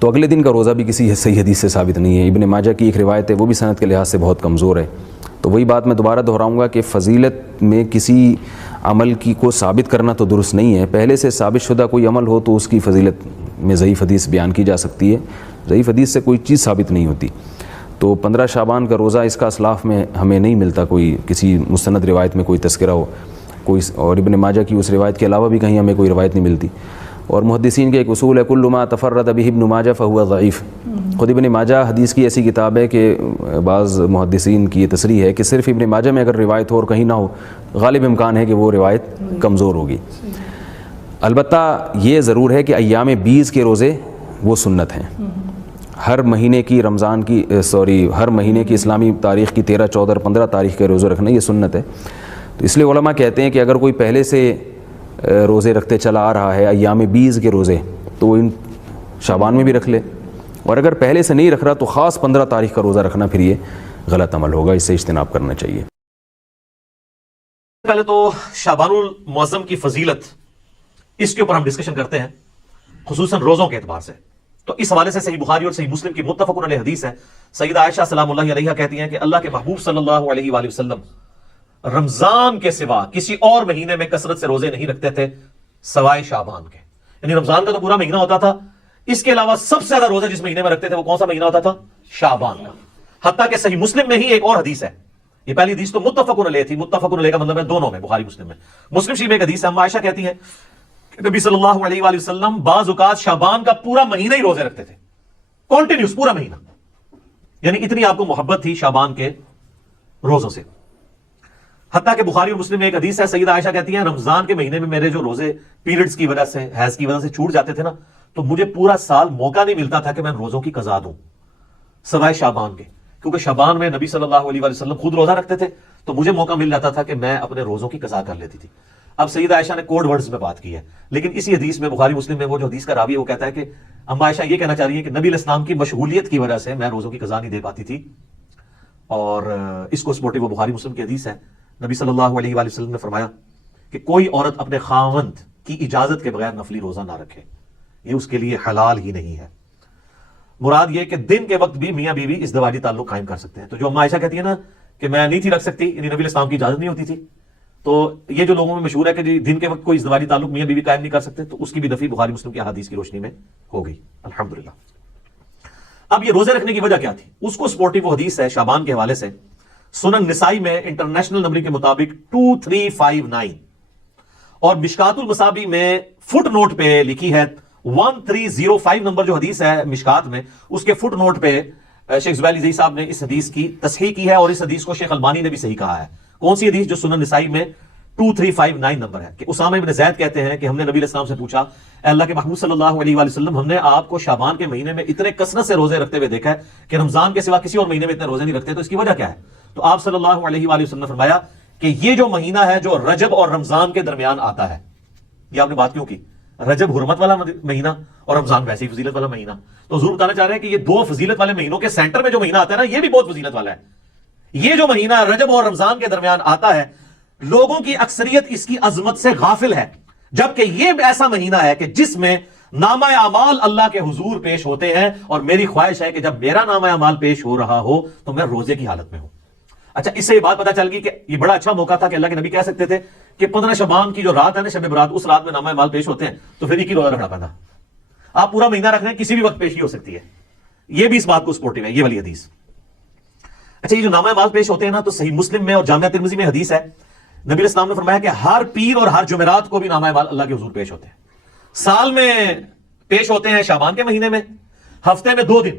تو اگلے دن کا روزہ بھی کسی صحیح حدیث سے ثابت نہیں ہے. ابن ماجہ کی ایک روایت ہے، وہ بھی سند کے لحاظ سے بہت کمزور ہے. تو وہی بات میں دوبارہ دہراؤں گا کہ فضیلت میں کسی عمل کی کو ثابت کرنا تو درست نہیں ہے. پہلے سے ثابت شدہ کوئی عمل ہو تو اس کی فضیلت میں ضعیف حدیث بیان کی جا سکتی ہے. ضعیف حدیث سے کوئی چیز ثابت نہیں ہوتی. تو 15 شعبان کا روزہ اس کا اسلاف میں ہمیں نہیں ملتا، کوئی کسی مستند روایت میں کوئی تذکرہ ہو کوئی، اور ابن ماجہ کی اس روایت کے علاوہ بھی کہیں ہمیں کوئی روایت نہیں ملتی. اور محدثین کے ایک اصول ہے کل ما تفرد به ابن ماجہ فهو ضعیف. خود ابن ماجہ حدیث کی ایسی کتاب ہے کہ بعض محدثین کی یہ تصریح ہے کہ صرف ابن ماجہ میں اگر روایت ہو اور کہیں نہ ہو، غالب امکان ہے کہ وہ روایت کمزور ہوگی. البتہ یہ ضرور ہے کہ ایام 20 کے روزے وہ سنت ہیں. ہر مہینے کی ہر مہینے کی اسلامی تاریخ کی 13، 14 اور 15 تاریخ کے روزے رکھنا یہ سنت ہے. تو اس لیے علماء کہتے ہیں کہ اگر کوئی پہلے سے روزے رکھتے چلا آ رہا ہے ایام 20 کے روزے، تو وہ ان شعبان میں بھی رکھ لے، اور اگر پہلے سے نہیں رکھ رہا تو خاص 15 تاریخ کا روزہ رکھنا پھر یہ غلط عمل ہوگا، اس سے اجتناب کرنا چاہیے. پہلے تو شعبان المعظم کی فضیلت، اس کے اوپر ہم ڈسکشن کرتے ہیں خصوصاً روزوں کے اعتبار سے. تو اس حوالے سے صحیح بخاری اور صحیح مسلم کی متفق علیہ حدیث ہے. سیدہ عائشہ سلام اللہ علیہا کہتی ہیں کہ اللہ کے محبوب صلی اللہ علیہ وآلہ وسلم رمضان کے سوا کسی اور مہینے میں کثرت سے روزے نہیں رکھتے تھے سوائے شعبان کے. یعنی رمضان کا تو پورا مہینہ ہوتا تھا، اس کے علاوہ سب سے زیادہ روزے جس مہینے میں رکھتے تھے وہ کون سا مہینہ ہوتا تھا؟ شعبان کا. حتیٰ کہ صحیح مسلم میں ہی ایک اور حدیث ہے. یہ پہلی حدیث تو متفق علیہ تھی. متفق علیہ کا مطلب ہے دونوں میں، بخاری مسلم میں. مسلم شریف میں ایک حدیث ہے، عائشہ کہتی ہیں کہ نبی صلی اللہ علیہ وآلہ وسلم بعض اوقات شعبان کا پورا مہینہ ہی روزے رکھتے تھے، کنٹینیوس پورا مہینہ. یعنی اتنی آپ کو محبت تھی شعبان کے روزوں سے. حتیٰ کہ بخاری اور مسلم میں ایک حدیث ہے، سیدہ عائشہ کہتی ہیں رمضان کے مہینے میں میرے جو روزے پیریڈز کی وجہ سے، حیض کی وجہ سے چھوٹ جاتے تھے نا، تو مجھے پورا سال موقع نہیں ملتا تھا کہ میں روزوں کی قضا دوں سوائے شعبان کے. کیونکہ شعبان میں نبی صلی اللہ علیہ وآلہ وسلم خود روزہ رکھتے تھے، تو مجھے موقع مل جاتا تھا کہ میں اپنے روزوں کی قضا کر لیتی تھی. اب سیدہ عائشہ نے کوڈ ورڈز میں بات کی ہے، لیکن اسی حدیث میں بخاری مسلم میں وہ جو حدیث کا راوی ہے وہ کہتا ہے کہ اما عائشہ یہ کہنا چاہ رہی ہے کہ نبی علیہ السلام کی مشغولیت کی وجہ سے میں روزوں کی قضا نہیں دے پاتی تھی. اور اس کو سپورٹنگ وہ بخاری مسلم کی حدیث ہے. نبی صلی اللہ علیہ وآلہ وسلم نے فرمایا کہ کوئی عورت اپنے خاوند کی اجازت کے بغیر نفلی روزہ نہ رکھے، یہ اس کے لیے حلال ہی نہیں ہے. مراد یہ کہ دن کے وقت بھی میاں بیوی ازدواجی تعلق قائم کر سکتے ہیں. تو جو اما عائشہ کہتی ہے نا کہ میں نہیں تھی رکھ سکتی، یعنی نبی علیہ السلام کی اجازت نہیں ہوتی تھی، تو یہ جو لوگوں میں مشہور ہے کہ جی دن کے وقت کوئی ازدواجی تعلق میاں بیوی قائم نہیں کر سکتے، تو اس کی بھی نفی بخاری مسلم کی احادیث کی روشنی میں ہو گئی الحمدللہ. اب یہ روزے رکھنے کی وجہ کیا تھی؟ اس کو سپورٹنگ وہ حدیث ہے شعبان کے حوالے سے، سنن نسائی میں انٹرنیشنل نمبر کے مطابق 2359، اور مشکات المصابیح میں فٹ نوٹ پہ لکھی ہے 1305 نمبر جو حدیث ہے مشکات میں، اس کے فٹ نوٹ پہ شیخ زبیلی زئی صاحب نے اس حدیث کی تصحیح کی ہے، اور اس حدیث کو شیخ البانی نے بھی صحیح کہا ہے. کون سی حدیث؟ جو سنن نسائی میں 2359 نمبر ہے، کہ اسامہ ابن زید کہتے ہیں کہ ہم نے نبی علیہ السلام سے پوچھا اے اللہ کے محبوب صلی اللہ علیہ وآلہ وسلم، ہم نے آپ کو شعبان کے مہینے میں اتنے کثرت سے روزے رکھتے ہوئے دیکھا ہے کہ رمضان کے سوا کسی اور مہینے میں اتنے روزے نہیں رکھتے، تو اس کی وجہ کیا ہے؟ تو آپ صلی اللہ علیہ وآلہ وسلم نے فرمایا کہ یہ جو مہینہ ہے جو رجب اور رمضان کے درمیان آتا ہے، یہ آپ نے بات کیوں کی؟ رجب حرمت والا مہینہ اور رمضان ویسے ہی فضیلت والا مہینہ. تو حضور بتانا چاہ رہے ہیں کہ یہ دو فضیلت والے مہینوں کے سینٹر میں جو مہینہ آتا ہے نا، یہ بھی بہت فضیلت والا ہے. یہ جو مہینہ رجب اور رمضان کے درمیان آتا ہے، لوگوں کی اکثریت اس کی عظمت سے غافل ہے، جبکہ یہ ایسا مہینہ ہے کہ جس میں نامہ اعمال اللہ کے حضور پیش ہوتے ہیں، اور میری خواہش ہے کہ جب میرا نامہ اعمال پیش ہو رہا ہو تو میں روزے کی حالت میں ہوں. اچھا، اس سے یہ بات پتہ چل گئی کہ یہ بڑا اچھا موقع تھا کہ اللہ کے نبی کہہ سکتے تھے کہ 15 شعبان کی جو رات ہے نا، شب برات، اس رات میں نامہ اعمال پیش ہوتے ہیں، تو پھر ایک ہی روزہ رکھنا پڑتا. آپ پورا مہینہ رکھ رہے ہیں، کسی بھی وقت پیشی ہو سکتی ہے. یہ بھی اس بات کو سپورٹنگ ہے، یہ والی حدیث. اچھا، یہ جو نامہ اعمال پیش ہوتے ہیں نا، تو صحیح مسلم میں اور جامعہ ترمذی میں حدیث ہے، نبی علیہ السلام نے فرمایا کہ ہر پیر اور ہر جمعرات کو بھی نامہ اعمال اللہ کے حضور پیش ہوتے ہیں. سال میں پیش ہوتے ہیں شعبان کے مہینے میں، ہفتے میں 2 دن،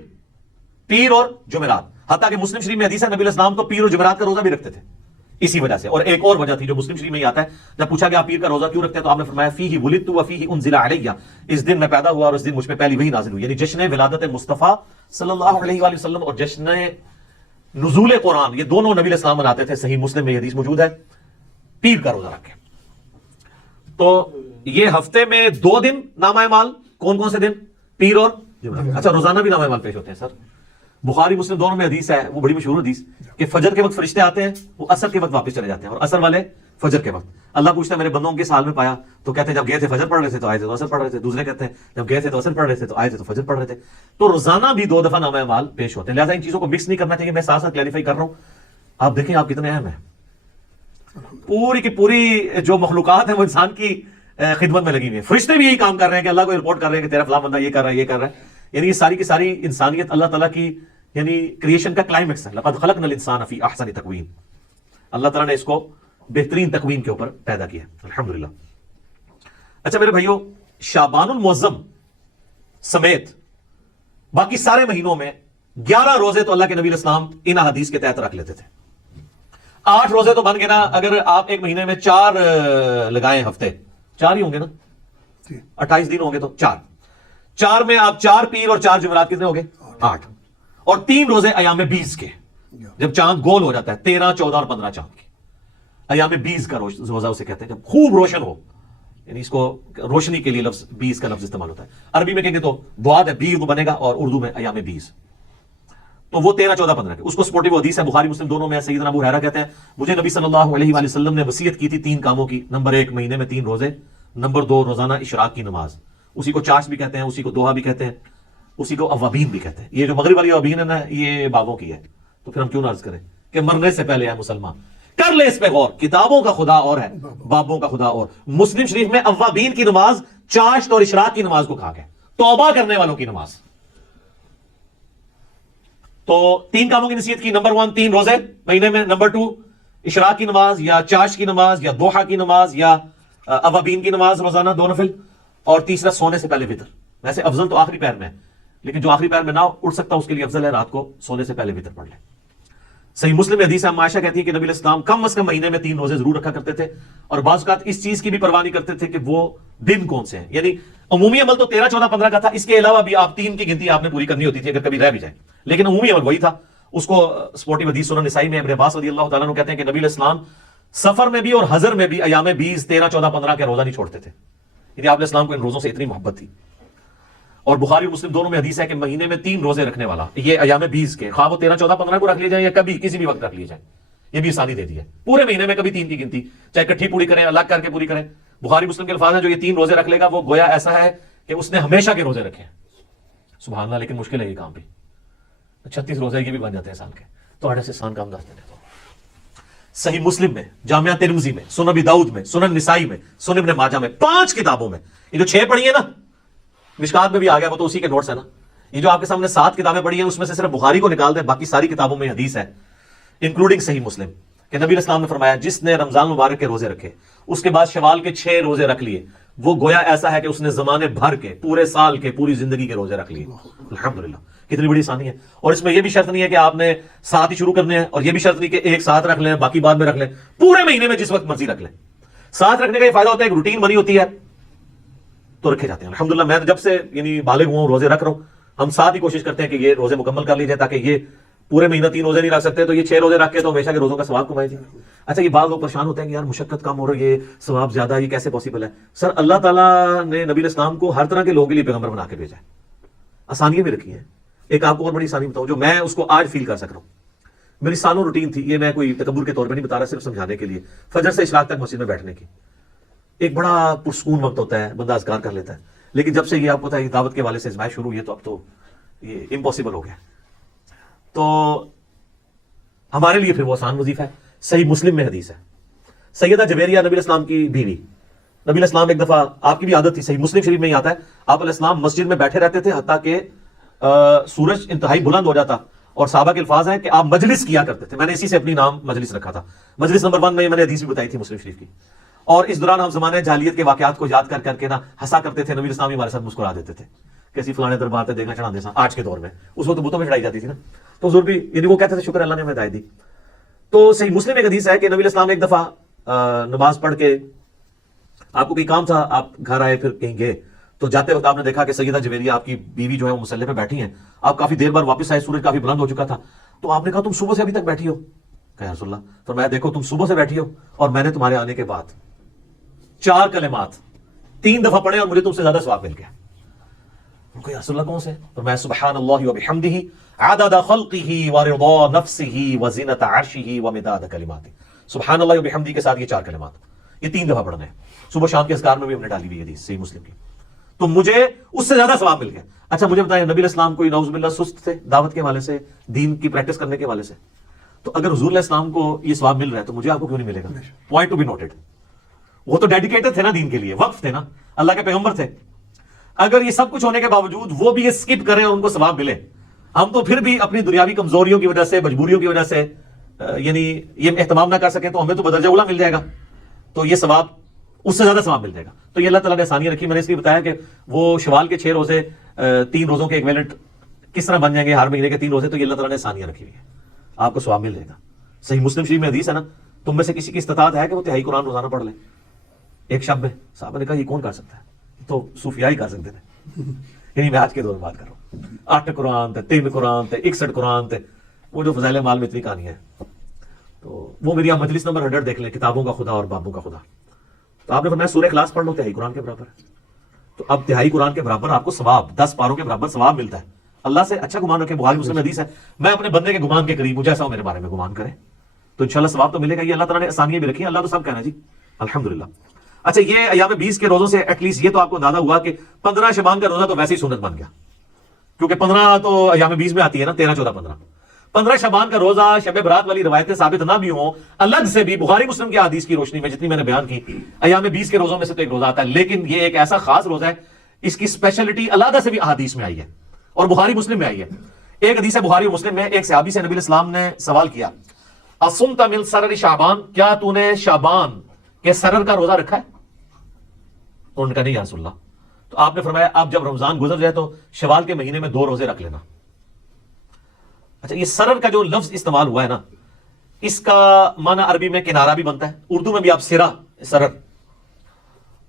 پیر اور جمعرات. حتیٰ کہ مسلم شریف میں حدیث ہے نبی علیہ السلام تو پیر اور جمعرات کا روزہ بھی رکھتے تھے اسی وجہ سے. اور ایک اور وجہ تھی جو مسلم شریف میں ہی آتا ہے، جب پوچھا کہ آپ پیر کا روزہ کیوں رکھتے ہیں تو آپ نے فرمایا فیہ ولدت وفیہ انزل علی، اس دن میں پیدا ہوا اور اس دن مجھ پہ پہلی وحی نازل ہوئی. یعنی جشن ولادت مصطفیٰ صلی اللہ علیہ وآلہ وسلم اور جشن نزول قرآن، یہ دونوں نبی علیہ السلام مناتے تھے. صحیح مسلم میں یہ حدیث موجود ہے، پیر کا روزہ رکھے. تو یہ ہفتے میں 2 دن نامہ اعمال، کون کون سے دن؟ پیر اور جمعرات. اچھا، روزانہ بھی نامہ اعمال پیش ہوتے ہیں سر. بخاری مسلم دونوں میں حدیث ہے، وہ بڑی مشہور حدیث کہ فجر کے وقت فرشتے آتے ہیں، وہ عصر کے وقت واپس چلے جاتے ہیں، اور عصر والے فجر کے وقت. اللہ پوچھتا ہے میرے بندوں کس حال میں پایا؟ تو کہتے ہیں جب گئے تھے فجر پڑھ رہے تھے تو آئے تھے تو اثر پڑھ رہے تھے. دوسرے کہتے ہیں جب گئے تھے تو اثر پڑھ رہے تھے تو آئے تھے تو فجر پڑھ رہے تھے. تو روزانہ بھی 2 دفعہ نامہ اعمال پیش ہوتے ہیں. لہٰذا ان چیزوں کو مکس نہیں کرنا چاہیے. میں ساتھ ساتھ کلیریفائی کر رہا ہوں. آپ دیکھیں آپ کتنے اہم ہیں. پوری کی پوری جو مخلوقات ہیں وہ انسان کی خدمت میں لگی ہوئی ہیں. فرشتے بھی یہی کام کر رہے ہیں کہ اللہ کو رپورٹ کر رہے ہیں کہ تیرا فلاں بندہ یہ کر رہا ہے یہ کر رہا ہے. یعنی یہ ساری کی ساری انسانیت اللہ تعالیٰ کی یعنی کریشن کا کلائمیکس ہے. لقد خلقنا الانسان فی احسن تقویم. اللہ تعالیٰ نے اس کو بہترین تقویم کے اوپر پیدا کیا ہے الحمدللہ. اچھا میرے بھائیوں، شعبان المعظم سمیت باقی سارے مہینوں میں 11 روزے تو اللہ کے نبی علیہ السلام ان احادیث کے تحت رکھ لیتے تھے. 8 روزے تو بن گئے نا. اگر آپ ایک مہینے میں 4 لگائیں ہفتے 4 ہی ہوں گے نا, 28 دن ہوں گے تو 4 میں آپ 4 پیر اور 4 جمعرات کتنے ہو گئے 8, اور 3 روزے ایام 20 کے, جب چاند گول ہو جاتا ہے 13, 14 اور 15 چاند کے ایام 20 کا روزہ اسے کہتے ہیں, جب خوب روشن ہو. یعنی اس کو روشنی کے لیے لفظ 20 کا لفظ استعمال ہوتا ہے. عربی میں کہیں گے تو بعد ہے بیغ بنے گا, اور اردو میں ایام 20. تو وہ 13, 14, 15 کے. اس کو سپورٹیو حدیث ہے بخاری مسلم دونوں میں. سیدنا ابو ہریرہ کہتے ہیں مجھے نبی صلی اللہ علیہ وآلہ وسلم نے وصیت کی تھی 3 کاموں کی. نمبر 1 مہینے میں 3 روزے, نمبر 2 روزانہ اشراق کی نماز. اسی کو چاشت بھی کہتے ہیں, اسی کو دوحہ بھی کہتے ہیں, اسی کو اوابین بھی کہتے ہیں. یہ جو مغرب والی اوابین ہے نا یہ بابوں کی ہے. تو پھر ہم کیوں نہ عرض کریں کہ مرنے سے پہلے ہے مسلمان. کر لے اس پہ غور. کتابوں کا خدا اور ہے, بابوں کا خدا اور. مسلم شریف میں اوابین کی نماز چاشت اور اشراق کی نماز کو کہا گیا, توبہ کرنے والوں کی نماز. تو 3 کاموں کی نصیحت کی. نمبر 1 3 روزے مہینے میں, نمبر 2 اشراق کی نماز یا چاشت کی نماز یا دوحہ کی نماز یا اوابین کی نماز روزانہ 2 نفل, اور تیسرا سونے سے پہلے وتر. ویسے افضل تو آخری پہر میں ہے, لیکن جو آخری پہر میں نہ اٹھ سکتا اس کے لیے افضل ہے رات کو سونے سے پہلے وتر پڑھ لے. صحیح مسلم میں حدیث ہے, عائشہ کہتی ہے کہ نبی علیہ السلام کم از کم مہینے میں 3 روزے ضرور رکھا کرتے تھے, اور بعض اوقات اس چیز کی بھی پرواہ نہیں کرتے تھے کہ وہ دن کون سے ہیں. یعنی عمومی عمل تو 13, 14, 15 کا تھا. اس کے علاوہ بھی آپ 3 کی گنتی آپ نے پوری کرنی ہوتی تھی اگر کبھی رہ بھی جائے, لیکن عمومی عمل وہی تھا. اس کو سپورٹیو حدیث سنن نسائی میں ابن عباس رضی اللہ تعالیٰ عنہ کہتے ہیں کہ نبی علیہ السلام سفر میں بھی اور حضر میں بھی ایام 20, 13, 14, 15 کے روزہ نہیں چھوڑتے تھے. یعنی آپ علیہ السلام کو ان روزوں سے اتنی محبت تھی. اور بخاری اور مسلم دونوں میں حدیث ہے کہ مہینے میں 3 روزے رکھنے والا, یہ ایام 20 کے, خواہ وہ 13, 14, 15 کو رکھ لیے جائیں یا کبھی کسی بھی وقت رکھ لیے جائیں, یہ بھی آسانی دے دی ہے. پورے مہینے میں کبھی 3 کی گنتی چاہے کٹھی پوری کریں, الگ کر کے پوری کریں. بخاری مسلم کے الفاظ ہیں جو یہ 3 روزے رکھ لے گا وہ گویا ایسا ہے کہ اس نے ہمیشہ کے روزے رکھے ہیں. سبحان اللہ, لیکن مشکل ہے یہ کام بھی. 36 روزے یہ بھی بن جاتے ہیں سال کے. تو اڑے سے آسان کام دس دینے تو. صحیح مسلم میں, جامعہ ترمذی میں, سنن ابی داؤد میں, سنن نسائی میں, سنن ابن ماجہ میں, 5 کتابوں میں. یہ جو 6 پڑھی ہیں نا مشکات میں بھی آ گیا, وہ تو اسی کے نوٹس ہے نا. یہ جو آپ کے سامنے 7 کتابیں پڑھی ہیں اس میں سے صرف بخاری کو نکال دیں, باقی ساری کتابوں میں حدیث ہے انکلوڈنگ صحیح مسلم کہ نبی علیہ السلام نے فرمایا جس نے رمضان مبارک کے روزے رکھے اس کے بعد شوال کے 6 روزے رکھ لیے, وہ گویا ایسا ہے کہ اس نے زمانے بھر کے, پورے سال کے, پوری زندگی کے روزے رکھ لیے. الحمدللہ, کتنی بڑی آسانی ہے. اور اس میں یہ بھی شرط نہیں ہے کہ آپ نے ساتھ ہی شروع کرنے ہیں, اور یہ بھی شرط نہیں کہ ایک ساتھ رکھ لیں باقی بعد میں رکھ لیں. پورے مہینے میں جس وقت مرضی رکھ لیں. ساتھ رکھنے کا یہ فائدہ ہوتا ہے, ایک روٹین بنی ہوتی ہے تو رکھے جاتے ہیں. الحمدللہ میں جب سے یعنی بالغ ہوں روزے رکھ رہا ہوں, ہم ساتھ ہی کوشش کرتے ہیں کہ یہ روزے مکمل کر لیجیے تاکہ یہ پورے مہینہ 3 روزے نہیں رکھ سکتے تو یہ 6 روزے رکھ کے تو ہمیشہ کے روزوں کا ثواب کمائے جی. اچھا, یہ بعض لوگ پریشان ہوتے ہیں کہ یار مشقت کم ہو رہی ہے, ثواب زیادہ, یہ کیسے پاسبل ہے؟ سر اللہ تعالیٰ نے نبی علیہ السلام کو ہر طرح کے لوگوں کے لیے پیغمبر بنا کے بھیجا ہے, آسانیاں بھی رکھی ہیں. ایک آپ کو اور بڑی آسانی بتاؤں جو میں اس کو آج فیل کر سک رہا ہوں. میری سالوں روٹین تھی, یہ میں کوئی تکبر کے طور پہ نہیں بتا رہا, صرف سمجھانے کے لیے. فجر سے اشراق تک مسجد میں بیٹھنے کی ایک بڑا پرسکون وقت ہوتا ہے, بندہ اذکار کر لیتا ہے. لیکن جب سے یہ آپ کو پتا ہے دعوت کے والے سے ازمائش شروع ہوئی ہے تو اب تو یہ امپاسبل ہو گیا. تو ہمارے لیے پھر وہ آسان وظیفہ ہے. صحیح مسلم میں حدیث ہے, سیدہ جویریہ نبی علیہ السلام کی بیوی, نبی علیہ السلام ایک دفعہ, آپ کی بھی عادت تھی, صحیح مسلم شریف میں ہی آتا ہے, آپ علیہ السلام مسجد میں بیٹھے رہتے تھے حتیٰ کہ سورج انتہائی بلند ہو جاتا, اور صحابہ کے الفاظ ہیں کہ آپ مجلس کیا کرتے تھے. میں نے اسی سے اپنی نام مجلس رکھا تھا. مجلس نمبر 1 میں نے حدیث بھی بتائی تھی مسلم شریف کی. اور اس دوران ہم زمانے جاہلیت کے واقعات کو یاد کر کے نا ہنسا کرتے تھے. نبی علیہ السلام ہمارے ساتھ مسکرا دیتے تھے کہ اسی فلانے دربار سے دیکھنا چڑھا دے سا. آج کے دور میں اس وقت بتوں میں چڑھائی جاتی تھی نا, تو حضور بھی یعنی وہ کہتے تھے شکر اللہ نے ہمیں ہدایت دی. تو صحیح مسلم ایک حدیث ہے کہ نبی علیہ السلام ایک دفعہ نماز پڑھ کے, آپ کو کوئی کام تھا, آپ گھر آئے پھر کہیں گئے, تو جاتے وقت آپ نے دیکھا کہ سیدہ جویریہ آپ کی بیوی جو ہے وہ مصلی پہ بیٹھی ہیں. آپ کافی دیر بعد واپس آئے, سورج کافی بلند ہو چکا تھا. تو آپ نے کہا تم صبح سے ابھی تک بیٹھی ہو؟ کہا رسول اللہ, تو میں دیکھو تم صبح سے بیٹھی ہو اور میں نے تمہارے آنے کے بعد 4 کلمات 3 دفعہ پڑھے اور مجھے تم سے زیادہ ثواب مل گیا. کہ رسول اللہ کون سے؟ تو میں سبحان اللہ وبحمدہ عدد خلقہ ورضا نفسہ وزنۃ عرشہ ومداد کلماتہ. سبحان اللہ و بحمدی کے ساتھ یہ 4 کلمات، یہ 3 دفعہ پڑھنے ہیں، صبح شام کے اذکار میں بھی ہم نے ڈالی ہوئی حدیث صحیح مسلم کی، تو مجھے اس سے زیادہ ثواب مل گیا۔ اچھا مجھے بتائیں، نبی علیہ السلام کوئی نعوذ باللہ سست تھے دعوت کے حوالے سے، دین کی پریکٹس کرنے کے حوالے سے؟ تو اگر حضور علیہ السلام کو یہ ثواب مل رہا ہے تو مجھے آپ کو کیوں نہیں ملے گا؟ Point to be noted. وہ تو ڈیڈیکیٹڈ تھے نا دین کے لیے، وقف تھے نا، اللہ کے پیغمبر تھے۔ اگر یہ سب کچھ ہونے کے باوجود وہ بھی یہ سکپ کریں اور ان کو ثواب ملے، ہم تو پھر بھی اپنی دنیاوی کمزوریوں کی وجہ سے، مجبوریوں کی وجہ سے یعنی یہ اہتمام نہ کر سکیں، تو ہمیں تو بدرجہ اولا مل جائے گا، تو یہ ثواب اس سے زیادہ ثواب مل جائے گا۔ تو یہ اللہ تعالیٰ نے آسانیاں رکھی۔ میں نے اس لیے بتایا کہ وہ شوال کے 6 روزے 3 روزوں کے ایکویلنٹ کس طرح بن جائیں گے، ہر مہینے کے 3 روزے، تو یہ اللہ تعالیٰ نے آسانیاں رکھی ہوئی ہیں، آپ کو ثواب مل جائے گا۔ صحیح مسلم شریف میں حدیث ہے نا، تم میں سے کسی کی استطاعت ہے کہ وہ تہائی قرآن روزانہ پڑھ لے ایک شب میں؟ صحابہ نے کہا یہ کون کر سکتا ہے؟ یہ تو صوفیاء ہی کر سکتے تھے۔ یعنی میں آج کے دور میں بات کر رہا ہوں، 8 قرآن تھے، 3 قرآن تھے، 61 قرآن تھے، وہ جو فضائل مال میں اتنی کہانی ہے، تو وہ میری آپ مجلس نمبر 100 دیکھ لیں، کتابوں کا خدا اور بابوں کا خدا۔ تو آپ نے فرمایا سورہ اخلاص پڑھ لو، تہائی قرآن کے برابر ہے۔ تو اب تہائی قرآن کے برابر آپ کو ثواب، 10 پاروں کے برابر ثواب ملتا ہے۔ اللہ سے اچھا گمان رکھے، بخاری مسلم حدیث ہے، میں اپنے بندے کے گمان کے قریب ہوں جیسا وہ میرے بارے میں گمان کرے، تو انشاءاللہ ثواب تو ملے گا۔ یہ اللہ تعالیٰ نے آسانیاں بھی رکھی ہیں، اللہ تو سب کہنا جی الحمدللہ۔ اچھا یہ ایام 20 کے روزوں سے ایٹ لیسٹ یہ تو آپ کو اندازہ ہوا کہ 15 شعبان کا روزہ تو ویسے ہی سنت بن گیا، کیونکہ 15 تو ایام 20 میں آتی ہے نا، 13، 14، 15۔ 15 شعبان کا روزہ، شب برات والی روایتیں ثابت نہ بھی ہوں، الگ سے بھی بخاری مسلم کی حدیث کی روشنی میں جتنی میں نے بیان کی، ایام 20 کے روزوں میں سے تو ایک روزہ آتا ہے، لیکن یہ ایک ایسا خاص روزہ ہے، اس کی اسپیشلٹی علیحدہ سے بھی احادیث میں آئی ہے اور بخاری مسلم میں آئی ہے۔ ایک حدیث ہے بخاری مسلم میں، ایک صحابی سے نبی علیہ السلام نے سوال کیا، اصمت من سرر شعبان، کیا تو نے شعبان کے سرر کا روزہ رکھا ہے؟ تو انہوں نے کہا نہیں یا رسول اللہ۔ تو آپ نے فرمایا اب جب رمضان گزر جائے تو شوال کے مہینے میں 2 روزے رکھ لینا۔ اچھا یہ سرر کا جو لفظ استعمال ہوا ہے نا، اس کا معنی عربی میں کنارہ بھی بنتا ہے، اردو میں بھی آپ سرا، سرر،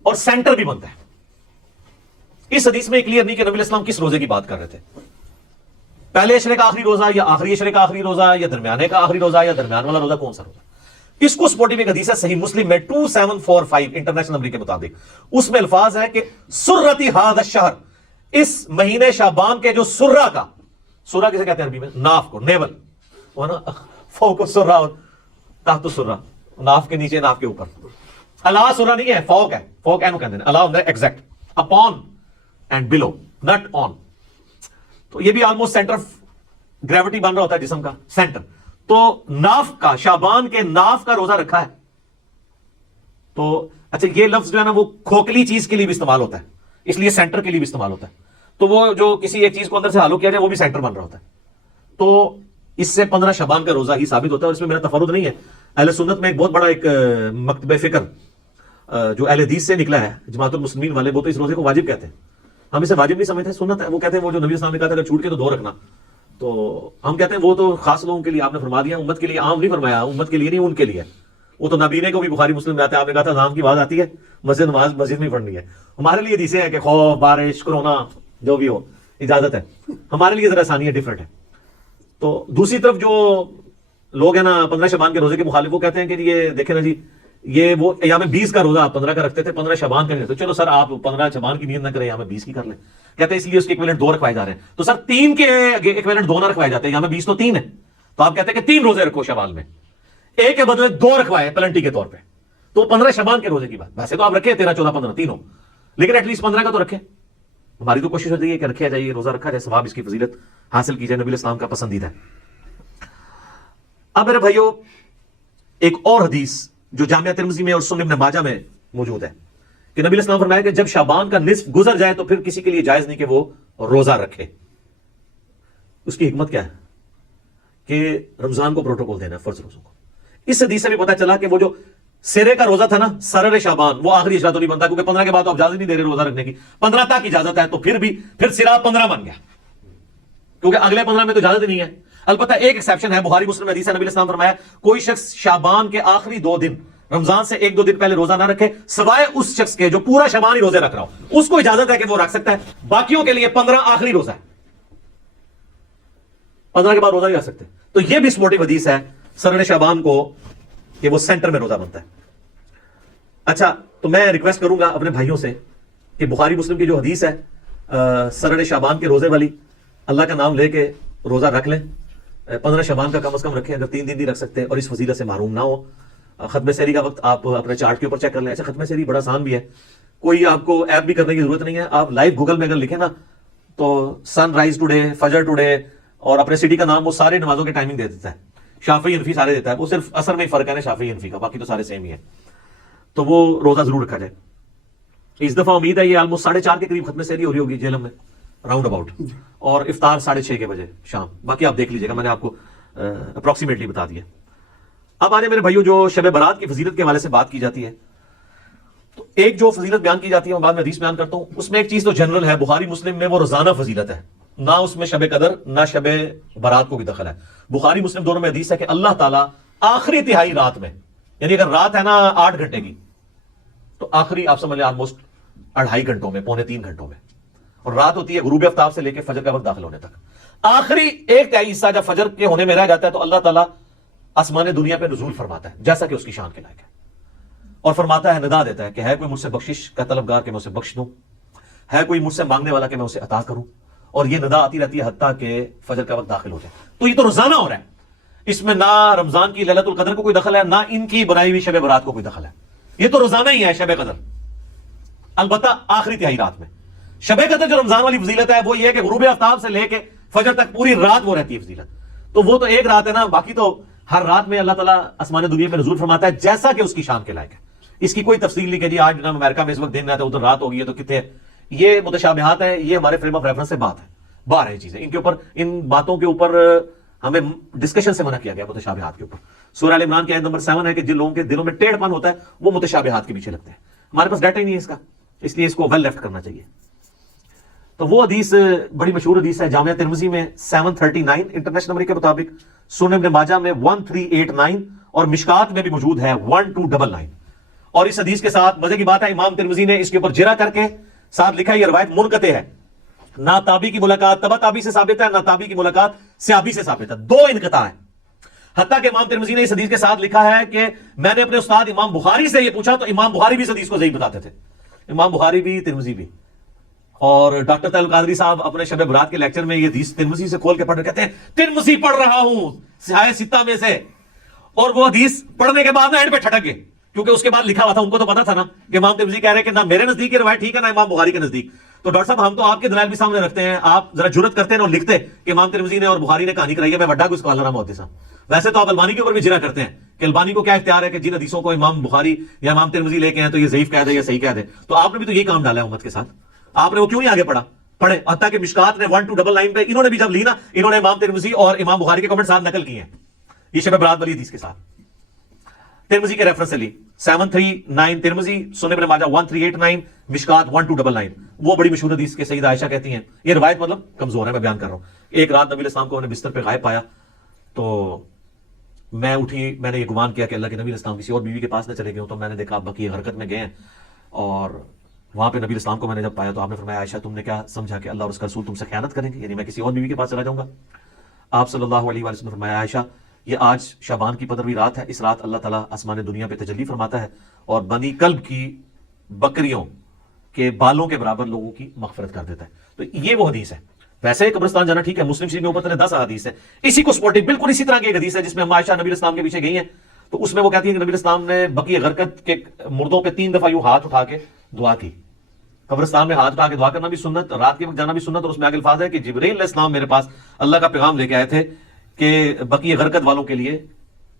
اور سینٹر بھی بنتا ہے۔ اس حدیث میں کلیئر نہیں کہ نبی علیہ السلام کس روزے کی بات کر رہے تھے، پہلے عشرے کا آخری روزہ یا آخری عشرے کا آخری روزہ یا درمیانے کا آخری روزہ یا درمیان والا روزہ، کون سا روزہ؟ اس کو سپورٹنگ ایک حدیث ہے صحیح مسلم میں 2745 انٹرنیشنل نمبر کے مطابق، اس میں الفاظ ہے کہ سرتی ھذا الشہر، اس مہینے شعبان کے جو سرہ کا، سرہ کسے کہتے ہیں عربی میں؟ ناف کو، نیول، وہ نا فوق السرہ اور تحت السرہ، ناف کے نیچے ناف کے اوپر، اللہ سرہ نہیں ہے، فوق ہے، فوق اینو کہتے ہیں، اللہ ہوتا ہے ایگزیکٹ، اپون اینڈ بلو، نٹ آن، تو یہ بھی آلموسٹ سینٹر آف گریوٹی بن رہا ہوتا ہے جسم کا، سینٹر۔ تو ناف کا، شعبان کے ناف کا روزہ رکھا ہے۔ تو اچھا یہ لفظ جو ہے نا وہ کھوکھلی چیز کے لیے بھی استعمال ہوتا ہے، اس لیے سینٹر کے لیے بھی استعمال ہوتا ہے، تو وہ جو کسی ایک چیز کو اندر سے ہالو کیا جائے وہ بھی سینٹر بن رہا ہوتا ہے۔ تو اس سے 15 شعبان کا روزہ ہی ثابت ہوتا ہے، اور اس میں میرا تفرد نہیں ہے، اہل سنت میں ایک بہت بڑا ایک مکتبہ فکر جو اہل حدیث سے نکلا ہے، جماعت المسلمین والے، وہ تو اس روزے کو واجب کہتے ہیں، ہم اسے واجب نہیں سمجھتے، سنت ہے۔ وہ کہتے ہیں وہ جو نبی صلی اللہ علیہ وسلم نے کہا تھا اگر چھوٹ کے تو 2 رکھنا، تو ہم کہتے ہیں وہ تو خاص لوگوں کے لیے آپ نے فرما دیا، امت کے لیے عام نہیں فرمایا، امت کے لیے نہیں، ان کے لیے۔ وہ تو نبی نے کو بھی بخاری مسلم میں آتا ہے، آپ نے کہا تھا اذان کی بات آتی ہے مسجد نماز مسجد میں پڑھنی ہے، ہمارے لیے حدیثیں ہیں کہ خوف، بارش، کرونا، جو بھی ہو اجازت ہے، ہمارے لیے ذرا آسانی ہے، ڈفرنٹ ہے۔ تو دوسری طرف جو لوگ ہیں نا 15 شعبان کے روزے کے مخالف، وہ کہتے ہیں کہ یہ دیکھیں نا جی، یہ وہ ایام 20 کا روزہ آپ 15 کا رکھتے تھے، 15 شعبان کا نہیں، تو چلو سر آپ 15 شعبان کی نیت نہ کریں، ایام 20 کی کر لیں، کہتے ہیں اس لیے اس کے ایکویلنٹ 2 رکھوائے جا رہے ہیں۔ تو سر 3 کے ایکویلنٹ 2 نہ رکھوائے جاتے ہیں، ایام 20 تو 3 ہے، تو آپ کہتے ہیں کہ 3 روزے رکھو شوال میں، ایک کے بدلے 2 رکھوائے پلنٹی کے طور پہ، تو 15 شعبان کے روزے کی بات، ویسے تو آپ رکھے 13، 14، 15 تینوں، لیکن ایٹ لیسٹ 15 کا تو رکھے۔ ہماری تو کوشش ہوتی ہے کہ رکھا جائے، روزہ رکھا جائے، ثواب اس کی فضیلت حاصل کی جائے، نبی علیہ السلام کا پسندیدہ ہے۔ اب میرے بھائیو ایک اور حدیث جو جامعہ ترمذی میں اور سنن ابن ماجہ میں موجود ہے کہ نبی علیہ السلام فرمایا کہ جب شعبان کا نصف گزر جائے تو پھر کسی کے لیے جائز نہیں کہ وہ روزہ رکھے۔ اس کی حکمت کیا ہے کہ رمضان کو پروٹوکول دینا ہے، فرض روزوں کو۔ اس حدیث سے بھی پتہ چلا کہ وہ جو سرے کا روزہ تھا نا، سرر شعبان، وہ آخری اشرا تو نہیں بنتا، کیونکہ 15 کے بعد تو آپ اجازت نہیں دے رہے روزہ رکھنے کی، 15 تک اجازت ہے، تو پھر سرا 15 بن گیا، کیونکہ اگلے 15 میں تو اجازت نہیں ہے۔ البتہ ایک ایکسیپشن ہے، بخاری مسلم حدیث ہے، نبی علیہ السلام فرمایا کوئی شخص شعبان کے آخری 2 دن رمضان سے 1-2 دن پہلے روزہ نہ رکھے، سوائے اس شخص کے جو پورا شعبان ہی روزے رکھ رہا ہو، اس کو اجازت ہے کہ وہ رکھ سکتا ہے، باقیوں کے لیے 15 آخری روزہ ہے، 15 کے بعد روزہ نہیں رکھ سکتے۔ تو یہ بھی سپورٹنگ حدیث ہے سرر شعبان کو کہ وہ سینٹر میں روزہ بنتا ہے۔ اچھا تو میں ریکویسٹ کروں گا اپنے بھائیوں سے کہ بخاری مسلم کی جو حدیث ہے سرر شعبان کے روزے والی، اللہ کا نام لے کے روزہ رکھ لیں، 15 شعبان کا کم از کم رکھیں، اگر 3 دن نہیں رکھ سکتے اور اس فضیلت سے محروم نہ ہو۔ ختم سحری کا وقت آپ اپنے چارٹ کے اوپر چیک کر لیں. اچھا ختم سحری بڑا آسان بھی ہے, کوئی آپ کو ایپ بھی کرنے کی ضرورت نہیں ہے, آپ لائیو گوگل میں اگر لکھیں نا تو سن رائز ٹوڈے, فجر ٹوڈے اور اپنے سٹی کا نام, وہ سارے نمازوں کے ٹائمنگ دے دیتا ہے. شافعی حنفی سارے دیتا ہے, وہ صرف اثر میں فرق ہے نا شافعی حنفی کا, باقی تو سارے سیم ہی ہیں. تو وہ روزہ ضرور رکھا جائے. اس دفعہ امید ہے یہ آلموسٹ 4:30 کے قریب ختم سحری ہو رہی ہوگی جہلم میں راؤنڈ اباؤٹ, اور افطار 6:30 کے بجے شام. باقی آپ دیکھ لیجیے گا, میں نے آپ کو اپروکسیمیٹلی بتا دیا. اب آنے میرے بھائیو, جو شب برات کی فضیلت کے حوالے سے بات کی جاتی ہے, تو ایک جو فضیلت بیان کی جاتی ہے, میں بعد میں حدیث بیان کرتا ہوں, اس میں ایک چیز تو جنرل ہے, بخاری مسلم میں وہ روزانہ فضیلت ہے, نہ اس میں شب قدر نہ شب برات کو بھی دخل ہے. بخاری مسلم دونوں میں حدیث ہے کہ اللہ تعالیٰ آخری تہائی رات میں, یعنی اگر رات ہے نا 8 گھنٹے کی, تو آخری آپ سمجھ لیں آلموسٹ 2.5 گھنٹوں میں, 2.25 گھنٹوں میں, اور رات ہوتی ہے غروب آفتاب سے لے کے فجر کا وقت داخل ہونے تک, آخری 1/3 حصہ جب فجر کے ہونے میں رہ جاتا ہے تو اللہ تعالیٰ آسمان دنیا پہ نزول فرماتا ہے, جیسا کہ اس کی شان کے لائق ہے, اور فرماتا ہے, ندا دیتا ہے کہ ہے کوئی مجھ سے بخشش کا طلبگار کہ میں اسے بخش دوں, ہے کوئی مجھ سے مانگنے والا کہ میں اسے عطا کروں, اور یہ ندا آتی رہتی ہے حتیٰ کہ فجر کا وقت داخل ہو جائے. تو یہ تو روزانہ ہو رہا ہے, اس میں نہ رمضان کی لیلۃ القدر کو کوئی دخل ہے, نہ ان کی بنائی ہوئی شب برات کو کوئی دخل ہے, یہ تو روزانہ ہی ہے شب قدر, البتہ آخری تہائی رات میں. شب قدر جو رمضان والی فضیلت ہے وہ یہ ہے کہ غروب آفتاب سے لے کے فجر تک پوری رات وہ رہتی ہے فضیلت, تو وہ تو ایک رات ہے نا, باقی تو ہر رات میں اللہ تعالیٰ آسمان دنیا پہ نزول فرماتا ہے جیسا کہ اس کی شان کے لائق ہے. اس کی کوئی تفصیل نہیں کہ جی آج جناب امریکہ میں اس وقت دن ہے تو ادھر رات ہوگی ہے تو کتنے, یہ متشابہات ہیں, یہ ہمارے فریم آف ریفرنس سے بات ہے, باہر ہے چیزیں, ان کے اوپر, ان باتوں کے اوپر ہمیں ڈسکشن سے منع کیا گیا متشابہات کے اوپر. سورہ ال عمران کی آیت نمبر 7 ہے کہ جن لوگوں کے دلوں میں ٹیڑھ پن ہوتا ہے وہ متشابہات کے پیچھے لگتے ہیں. ہمارے پاس ڈیٹا ہی نہیں ہے اس کا, اس لیے اس کو ویل لیفٹ کرنا چاہیے. تو وہ حدیث بڑی مشہور حدیث ہے, جامعہ ترمذی میں 739 انٹرنیشنل نمبر کے مطابق, سنن ابن ماجہ میں 1389 اور مشکات میں بھی موجود ہے 1299. اور اس حدیث کے ساتھ مزے کی بات ہے, امام ترمذی نے اس کے اوپر جرح کر کے ساتھ لکھا ہے یہ روایت منقطع ہے, نہ تابعی کی ملاقات تبع تابعی سے ثابت ہے, نہ تابعی کی ملاقات صحابی سے ثابت ہے, 2 انقطاع ہیں. حتیٰ کہ امام ترمذی نے اس حدیث کے ساتھ لکھا ہے کہ میں نے اپنے استاد امام بخاری سے یہ پوچھا تو امام بخاری بھی اس حدیث کو صحیح بتاتے تھے, امام بخاری بھی ترمذی بھی. اور ڈاکٹر طاہر القادری صاحب اپنے شب برات کے لیکچر میں یہ حدیث ترمذی سے کھول کے پڑھ رہے, کہتے ہیں ترمذی پڑھ رہا ہوں سیاہ ستہ میں سے, اور وہ حدیث پڑھنے کے بعد نا اینڈ پہ ٹھٹک گئے, کیونکہ اس کے بعد لکھا ہوا تھا, ان کو تو پتا تھا نا کہ امام ترمذی کہہ رہے ہیں کہ نہ میرے نزدیک یہ روایت ٹھیک ہے نہ امام بخاری کے نزدیک. تو ڈاکٹر صاحب ہم تو آپ کے دلائل بھی سامنے رکھتے ہیں, آپ ذرا جرت کرتے ہیں اور لکھتے کہ امام ترمذی نے اور بخاری نے کہانی کرائی ہے, میں وڈا کو اسکالر ہوں محدث. ویسے تو آپ البانی کے اوپر بھی جرا کرتے ہیں کہ البانی کو کیا اختیار ہے کہ جن حدیثوں کو امام بخاری یا امام ترمذی لے کے ہیں تو یہ ضعیف کہہ دے یا صحیح کہہ دے. تو آپ نے بھی تو یہ کام ڈالا ہے امت کے ساتھ, آپ نے وہ کیوں نہیں آگے پڑھے. حتیٰ کہ مشکات نے 1299 پہ انہوں نے بھی جب لی نا, انہوں نے امام ترمذی اور امام بخاری کے کمنٹ ساتھ نقل کیے ہیں یہ شب برات والی حدیث کے ساتھ, ترمذی کے ریفرنس سے لی. 739 ترمذی, سنن ابن ماجہ 1389, مشکات 1299. وہ بڑی مشہور حدیث کے سیدہ عائشہ کہتی ہیں, یہ روایت مطلب کمزور ہے, میں بیان کر رہا ہوں. ایک رات نبی علیہ السلام کو میں نے بستر پہ غائب پایا, تو میں اٹھی, میں نے یہ گمان کیا کہ اللہ کے نبی علیہ السلام کسی اور بیوی کے پاس نہ چلے گئے ہوں, تو میں نے دیکھا آپ بقیہ غرقت میں گئے ہیں, اور وہاں پہ نبی علیہ السلام کو میں نے جب پایا تو آپ نے فرمایا عائشہ تم نے کیا سمجھا کہ اللہ اور اس کا رسول تم سے خیانت کریں گے, یعنی میں کسی اور بیوی کے پاس چلا جاؤں گا. آپ صلی اللہ علیہ وسلم نے فرمایا عائشہ یہ آج شعبان کی 15ویں رات ہے, اس رات اللہ تعالیٰ آسمان دنیا پہ تجلی فرماتا ہے اور بنی کلب کی بکریوں کے بالوں کے برابر لوگوں کی مغفرت کر دیتا ہے. تو یہ وہ حدیث ہے. ویسے قبرستان جانا ٹھیک ہے, مسلم شریف میں اوپر 10 حدیث ہے اسی کو سپورٹنگ, بالکل اسی طرح کی ایک حدیث ہے جس میں ہم عائشہ نبی علیہ السلام کے پیچھے گئی ہیں, تو اس میں وہ کہتی ہیں کہ نبی علیہ السلام نے بقیہ غرقت کے مردوں پہ 3 دفعہ یوں ہاتھ اٹھا کے دعا کی. قبرستان میں ہاتھ اٹھا کے دعا کرنا بھی سنت, رات کے وقت جانا بھی سنت, اور اس میں آگے الفاظ ہے کہ جبرائیل علیہ السلام میرے پاس اللہ کا پیغام لے کے آئے تھے کہ بقیہ غرقت والوں کے لیے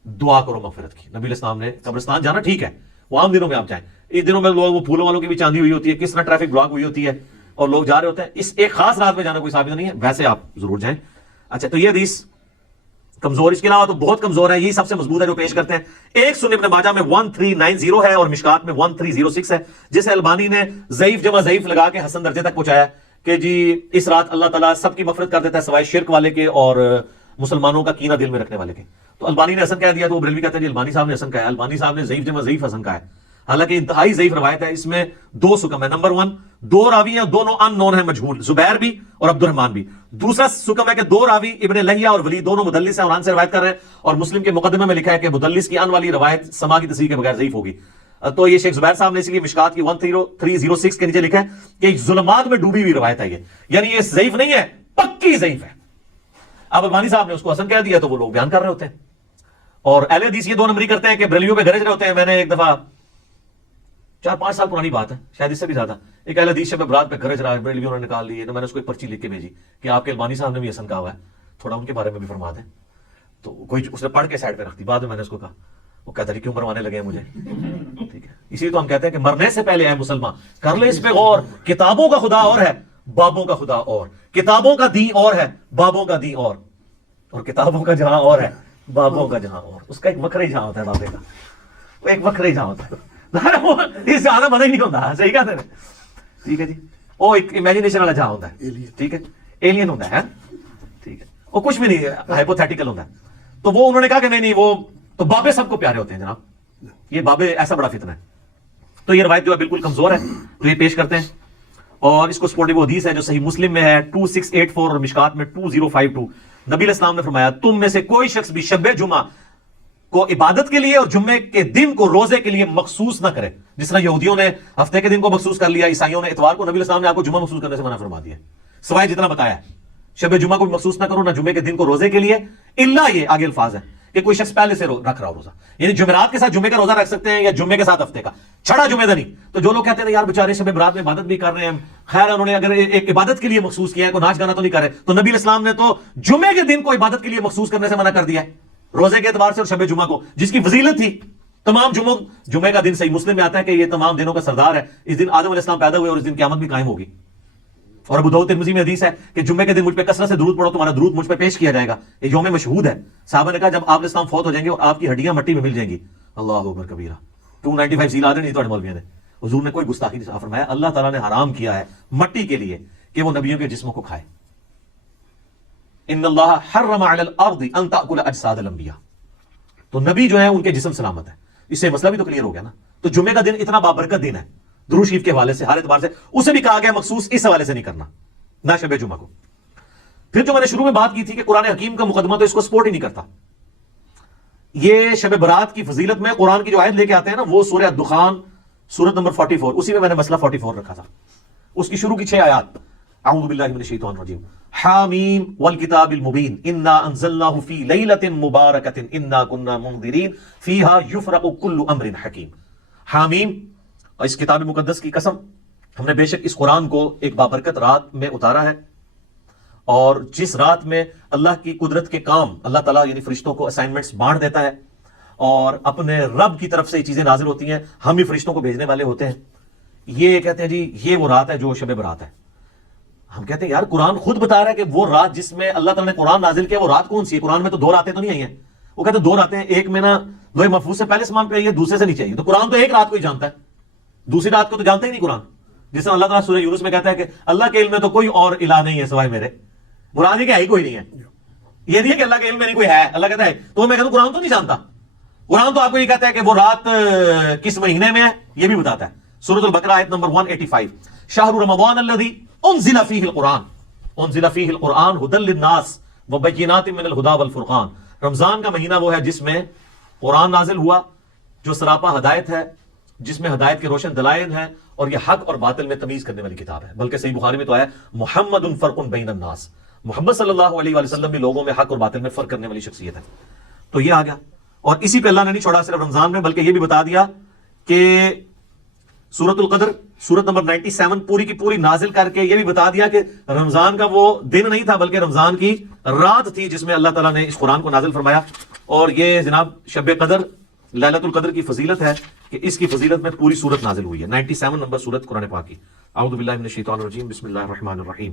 دعا کرو مغفرت کی. نبی علیہ السلام نے قبرستان جانا ٹھیک ہے, وہ عام دنوں میں آپ جائیں, اس دنوں میں لوگ وہ پھولوں والوں کی بھی چاندی ہوئی ہوتی ہے, کس طرح ٹریفک بلاک ہوئی ہوتی ہے اور لوگ جا رہے ہوتے ہیں, اس ایک خاص رات میں جانا کوئی ثابت نہیں ہے, ویسے آپ ضرور جائیں. اچھا, تو یہ حدیث کمزور, اس کے علاوہ تو بہت کمزور ہے, یہی سب سے مضبوط ہے جو پیش کرتے ہیں. ایک سنن ابن ماجہ میں 1390 ہے اور مشکات میں 1306 ہے, جسے البانی نے ضعیف جمع ضعیف لگا کے حسن درجے تک پہنچایا کہ جی اس رات اللہ تعالیٰ سب کی مغفرت کر دیتا ہے سوائے شرک والے کے اور مسلمانوں کا کینہ دل میں رکھنے والے کے. تو البانی نے حسن کہہ دیا, تو وہ بریلوی کہتے ہیں جی البانی صاحب نے حسن کہا ہے, البانی صاحب نے ضعیف جمع ضعیف حسن کہا ہے, حالانکہ انتہائی ضعیف روایت ہے. اس میں 2 سکم ہے. نمبر 1 2 راوی ہیں, دونوں ان نون ہیں مجہول, زبیر بھی اور عبد الرحمن بھی. دوسرا سکم ہے کہ 2 راوی ابن لہیہ اور ولید دونوں مدلس ہیں اور ان سے روایت کر رہے ہیں, اور مسلم کے مقدمے میں لکھا ہے کہ مدلس کی ان والی روایت سما کی تصحیح کے بغیر ضعیف ہوگی. تو یہ شیخ زبیر صاحب نے اس لیے مشکات کی 1306 کے نیچے لکھا ہے کہ ظلمات میں ڈوبی ہوئی روایت ہے یہ, یعنی یہ ضعیف نہیں ہے, پکی ضعیف ہے. اب البانی صاحب نے اس کو حسن کہہ دیا تو وہ لوگ بیان کر رہے ہوتے ہیں. اور اہل حدیث یہ 2 نمبری کرتے ہیں کہ بریلویوں پہ گرج رہے ہوتے ہیں. میں نے ایک دفعہ 4-5 سال پرانی بات ہے, شاید اس سے بھی زیادہ, ایک اہل حدیث شب برات پہ گرج رہا ہے, بریلویوں نے نکال لی. تو میں نے اس کو ایک پرچی لکھ کے بھیجی کہ آپ کے البانی صاحب نے بھی حسن کہا ہوا ہے, تھوڑا ان کے بارے میں بھی فرما دیں. تو کوئی اس نے پڑھ کے سائڈ پہ رکھ دی. بعد میں میں نے اس کو کہا, وہ کہتا کیوں مروانے لگے ہیں مجھے. ٹھیک ہے, اسی لیے تو ہم کہتے ہیں کہ مرنے سے پہلے اے مسلمان کر لے اس پہ غور. کتابوں کا خدا اور ہے, بابوں کا خدا اور. کتابوں کا دین اور ہے, بابوں کا دین اور کتابوں کا جہاں اور ہے, بابوں کا جہاں اور. اس کا ایک وکھرا ہی جہاں ہوتا ہے بابے کا, وہ ایک وکھرا ہی جہاں ہوتا ہے. اس سے زیادہ مزہ ہی نہیں ہوتا. صحیح کہتے ہیں. ٹھیک ہے جی, وہ ایک امیجنیشن والا جہاں ہوتا ہے. ٹھیک ہے, ایلین ہوتا ہے. ٹھیک ہے, وہ کچھ بھی نہیں, ہائپوتھیٹیکل ہوتا ہے. تو وہ انہوں نے کہا کہ نہیں وہ تو بابے سب کو پیارے ہوتے ہیں جناب, یہ بابے ایسا بڑا فتنہ ہے. تو یہ روایت جو ہے بالکل کمزور ہے, تو یہ پیش کرتے ہیں. اور اس کو سپورٹنگ وہ حدیث ہے جو صحیح مسلم میں ہے 2684 اور مشکات میں 2052. نبی علیہ السلام نے فرمایا, تم میں سے کوئی شخص بھی شب جمعہ کو عبادت کے لیے اور جمعے کے دن کو روزے کے لیے مخصوص نہ کرے. جس طرح یہودیوں نے ہفتے کے دن کو مخصوص کر لیا, عیسائیوں نے اتوار کو, نبی علیہ السلام نے آپ کو جمعہ مخصوص کرنے سے منع فرما دیا, سوائے جتنا بتایا ہے. شب جمعہ کو بھی مخصوص نہ کرو, نہ جمعے کے دن کو روزے کے لیے, الا یہ آگے الفاظ ہے کہ کوئی شخص پہلے سے رکھ رہا ہو روزہ, یعنی جمعرات کے ساتھ جمعے کا روزہ رکھ سکتے ہیں یا جمعے کے ساتھ ہفتے کا, چھڑا جمعے کا نہیں. تو جو لوگ کہتے ہیں یار بیچارے شب برات میں عبادت بھی کر رہے ہیں, خیر انہوں نے اگر ایک عبادت کے لیے مخصوص کیا ہے, کوئی ناچ گانا تو نہیں کر رہے, تو نبی علیہ السلام نے تو جمعے کے دن کو عبادت کے لیے مخصوص کرنے سے منع کر دیا ہے, روزے کے اعتبار سے اور شب جمعہ کو, جس کی فضیلت تھی. تمام جمعے کا دن صحیح مسلم میں آتا ہے کہ یہ تمام دنوں کا سردار ہے. اس دن آدم علیہ السلام پیدا ہوئے اور اس دن قیامت بھی قائم ہوگی. اور ابو داؤد ترمذی میں حدیث ہے کہ جمعے کے دن مجھ پہ کثرت سے درود پڑھو, تمہارا درود مجھ پہ پیش کیا جائے گا. یہ یوم مشہود ہے. صحابہ نے کہا جب آپ علیہ السلام فوت ہو جائیں گے اور آپ کی ہڈیاں مٹی میں مل جائیں گی, اللہ اکبر کبیرہ, 295 سیل آدھے نہیں تو مولویوں نے, حضور نے کوئی گستاخی نہیں فرمایا. اللہ تعالیٰ نے حرام کیا ہے مٹی کے لیے کہ وہ نبیوں کے جسموں کو کھائے. ان اللہ حرم علی الارض ان تاکل اجساد الانبیاء. تو نبی جو ہے ان کے جسم سلامت ہے. اس سے مسئلہ بھی تو کلیئر ہو گیا نا. تو جمعے کا دن اتنا بابرکت دن ہے درود شریف کے حوالے سے, ہر اعتبار سے, اسے بھی کہا گیا مخصوص اس حوالے سے نہیں کرنا, نہ شب جمعہ کو. پھر جو میں نے شروع میں بات کی تھی کہ قرآن حکیم کا مقدمہ تو اس کو سپورٹ ہی نہیں کرتا. یہ شب برات کی فضیلت میں قرآن کی جو آیت لے کے آتے ہیں نا, وہ سورہ الدخان سورت نمبر 44, اسی میں نے مسئلہ 44 رکھا تھا. اس کی شروع کی 6 آیات, اعوذ باللہ من الشیطان الرجیم, حامیم والکتاب المبین انا انزلناہ فی لیلۃ مبارکۃ انا کنا منذرین فیہا یفرق کل امر حکیم. حامیم, اس کتاب مقدس کی قسم, ہم نے بے شک اس قرآن کو ایک بابرکت رات میں اتارا ہے, اور جس رات میں اللہ کی قدرت کے کام اللہ تعالیٰ یعنی فرشتوں کو اسائنمنٹس بانٹ دیتا ہے, اور اپنے رب کی طرف سے یہ چیزیں نازل ہوتی ہیں, ہم بھی فرشتوں کو بھیجنے والے ہوتے ہیں. یہ کہتے ہیں جی یہ وہ رات ہے جو شب برات ہے. ہم کہتے ہیں یار قرآن خود بتا رہا ہے کہ وہ رات جس میں اللہ تعالیٰ نے قرآن نازل کیا وہ رات کون سی ہے. قرآن میں تو 2 راتیں تو نہیں آئی ہیں. وہ کہتے ہیں 2 راتیں, ایک میں نا لوح محفوظ سے پہلے سامان پہ آئی ہے, دوسرے سے نیچے آئی ہے. تو قرآن تو ایک رات کو ہی جانتا ہے, دوسری رات کو تو جانتا ہی نہیں قرآن. جس طرح اللہ تعالیٰ سورہ یونس میں کہتا ہے کہ اللہ کے علم میں تو کوئی اور الہ نہیں ہے سوائے میرے. مراد یہ کہ ہے ہی کوئی نہیں ہے, یہ نہیں ہے کہ اللہ کے علم میں نہیں کوئی ہے. اللہ کہتا ہے, تو میں کہتا ہوں قرآن تو نہیں جانتا. قرآن تو آپ کو یہ کہتا ہے کہ وہ رات کس مہینے میں ہے یہ بھی بتاتا ہے. سورۃ البقرہ آیت نمبر 185, شہر رمضان الذی انزل فیہ القرآن انزل فیہ القرآن ھدی للناس وبینات من الھدی والفرقان. رمضان کا مہینہ وہ ہے جس میں قرآن نازل ہوا, جو سراپا ہدایت ہے, جس میں ہدایت کے روشن دلائل ہیں, اور یہ حق اور باطل میں تمیز کرنے والی کتاب ہے. بلکہ صحیح بخاری میں تو آیا محمد فرق بین الناس, محمد صلی اللہ علیہ وآلہ وسلم بھی لوگوں میں حق اور باطل میں فرق کرنے والی شخصیت ہے. تو یہ آ گیا, اور اسی پہ اللہ نے نہیں چھوڑا صرف رمضان میں, بلکہ یہ بھی بتا دیا کہ سورۃ القدر سورت نمبر 97 پوری کی پوری نازل کر کے یہ بھی بتا دیا کہ رمضان کا وہ دن نہیں تھا بلکہ رمضان کی رات تھی جس میں اللہ تعالیٰ نے اس قرآن کو نازل فرمایا. اور یہ جناب شب قدر لیلۃ القدر کی فضیلت ہے کہ اس کی فضیلت میں پوری سورت نازل ہوئی ہے. 97 نمبر سورت قرآن پاک کی. اعوذ باللہ من الشیطان الرجیم, بسم اللہ الرحمن الرحیم.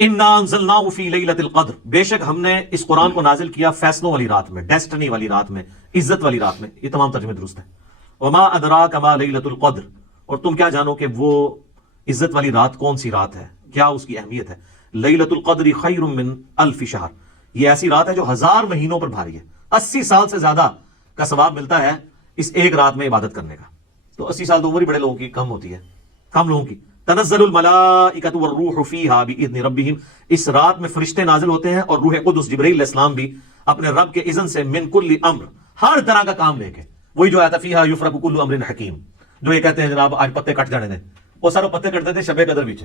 انا انزلناہ فی لیلۃ القدر, بے شک ہم نے اس قرآن کو نازل کیا فیصلوں والی رات میں, ڈیسٹنی والی رات میں, عزت والی رات میں. یہ تمام ترجمے درست ہیں. وما ادراک ما لیلۃ القدر, اور تم کیا جانو کہ وہ عزت والی رات کون سی رات ہے, کیا اس کی اہمیت ہے. لیلۃ القدر خیر من الف شہر, یہ ایسی رات ہے جو 1000 مہینوں پر بھاری ہے. 80 سال سے زیادہ کا ثواب ملتا ہے اس ایک رات میں عبادت کرنے کا. تو 80 سال تو عمر ہی بڑے لوگوں کی کم ہوتی ہے, کم لوگوں کی. تنزل الملائکۃ والروح فیہا باذن ربہم, اس رات میں فرشتے نازل ہوتے ہیں اور روح قدس جبرائیل علیہ السلام بھی اپنے رب کے اذن سے, من کل امر, ہر طرح کا کام لے کے. وہی جو آیا تھا فیہا یفرق کل امر حکیم, جو یہ کہتے ہیں جناب آج پتے کٹ جانے دیں, وہ سارے پتے کٹتے تھے شب قدر بھی,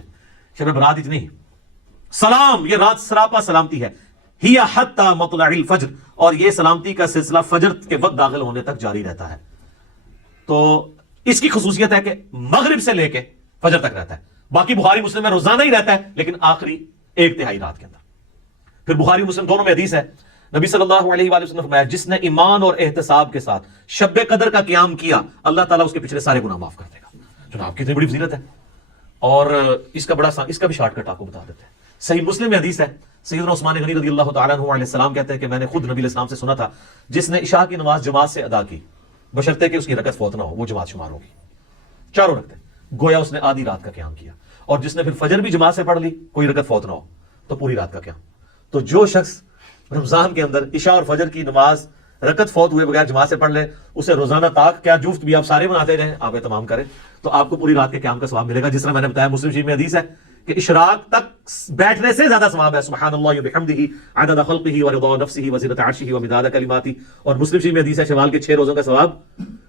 شب برات نہیں. سلام, یہ رات سراپا سلامتی ہے. ہی حتی مطلع الفجر, اور یہ سلامتی کا سلسلہ فجر کے وقت داخل ہونے تک جاری رہتا ہے. تو اس کی خصوصیت ہے کہ مغرب سے لے کے فجر تک رہتا ہے. باقی بخاری مسلم میں روزانہ ہی رہتا ہے لیکن آخری ایک تہائی رات کے اندر. پھر بخاری مسلم دونوں میں حدیث ہے, نبی صلی اللہ علیہ وآلہ وسلم نے فرمایا جس نے ایمان اور احتساب کے ساتھ شب قدر کا قیام کیا اللہ تعالیٰ اس کے پچھلے سارے گناہ معاف کر دے گا. جناب کتنی بڑی فضیلت ہے. اور اس کا بھی شارٹ کٹ آپ کو بتا دیتے ہیں. صحیح مسلم میں حدیث ہے, سیدنا عثمان غنی رضی اللہ تعالیٰ عنہ علیہ السلام کہتے ہیں کہ میں نے خود نبی علیہ السلام سے سنا تھا جس نے عشاء کی نماز جماعت سے ادا کی بشرطے کہ اس کی رکعت فوت نہ ہو وہ جماعت شمار ہوگی. چاروں رکعتیں گویا اس نے آدھی رات کا قیام کیا. اور جس نے پھر فجر بھی جماعت سے پڑھ لی کوئی رکعت فوت نہ ہو تو پوری رات کا قیام. تو جو شخص رمضان کے اندر عشاء اور فجر کی نماز رکعت فوت ہوئے بغیر جماعت سے پڑھ لے اسے روزانہ طاق کیا جفت بھی آپ سارے بناتے رہیں آپ اہتمام کریں تو آپ کو پوری رات کے قیام کا ثواب ملے گا. جس طرح میں نے بتایا مسلم شریف میں حدیث ہے کہ اشراق تک بیٹھنے سے زیادہ ثواب ہے. سبحان اللہ وبحمدہ عدد خلقہ ورضا نفسہ وزنۃ عرشہ ومداد کلماتہ. اور مسلم شریف میں حدیث ہے شوال کے 6 روزوں کا ثواب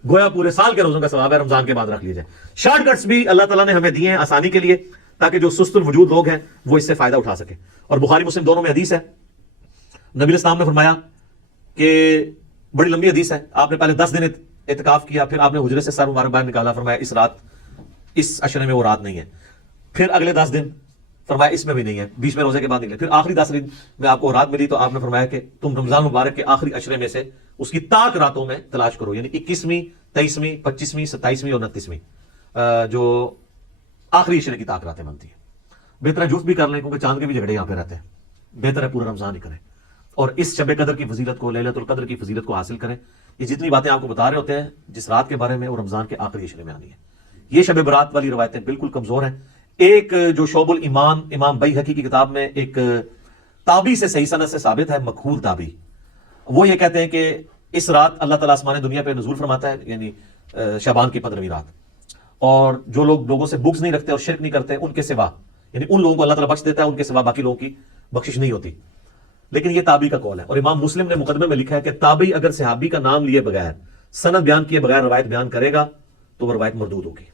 گویا پورے سال کے روزوں کا ثواب ہے. رمضان کے بعد رکھ لیجئے. شارٹ کٹس بھی اللہ تعالیٰ نے ہمیں دیے ہیں آسانی کے لیے تاکہ جو سست الوجود لوگ ہیں وہ اس سے فائدہ اٹھا سکیں. اور بخاری مسلم دونوں میں حدیث ہے, نبی علیہ السلام نے فرمایا کہ بڑی لمبی حدیث ہے, آپ نے پہلے 10 دن اعتکاف کیا پھر آپ نے حجرے سے سر مبارک باہر نکالا, فرمایا اس رات اس عشرے میں وہ رات نہیں ہے. پھر اگلے 10 دن فرمایا اس میں بھی نہیں ہے, 20 روزے کے بعد نکلے. پھر آخری 10 دن میں آپ کو رات ملی تو آپ نے فرمایا کہ تم رمضان مبارک کے آخری عشرے میں سے اس کی طاق راتوں میں تلاش کرو, یعنی 21ویں 23ویں 25ویں 27ویں اور 29ویں جو آخری عشرے کی طاق راتیں بنتی ہیں. بہتر ہے جفت بھی کر لیں کیونکہ چاند کے بھی جھگڑے یہاں پہ رہتے ہیں. بہتر ہے پورا رمضان ہی کریں اور اس شب قدر کی فضیلت کو لیلۃ القدر کی فضیلت کو حاصل کریں. یہ جتنی باتیں آپ کو بتا رہے ہوتے ہیں جس رات کے بارے میں وہ رمضان کے آخری عشرے میں آنی ہے. یہ شب برات والی روایتیں بالکل کمزور ہیں. ایک جو شعب الایمان امام بیہقی کی کتاب میں ایک تابعی سے صحیح سند سے ثابت ہے, مقبول تابعی, وہ یہ کہتے ہیں کہ اس رات اللہ تعالیٰ آسمان دنیا پہ نزول فرماتا ہے یعنی شعبان کی 15ویں رات. اور جو لوگ لوگوں سے بغض نہیں رکھتے اور شرک نہیں کرتے ان کے سوا یعنی ان لوگوں کو اللہ تعالیٰ بخش دیتا ہے, ان کے سوا باقی لوگوں کی بخشش نہیں ہوتی. لیکن یہ تابعی کا قول ہے. اور امام مسلم نے مقدمے میں لکھا ہے کہ تابعی اگر صحابی کا نام لیے بغیر سند بیان کیے بغیر روایت بیان کرے گا تو وہ روایت مردود ہوگی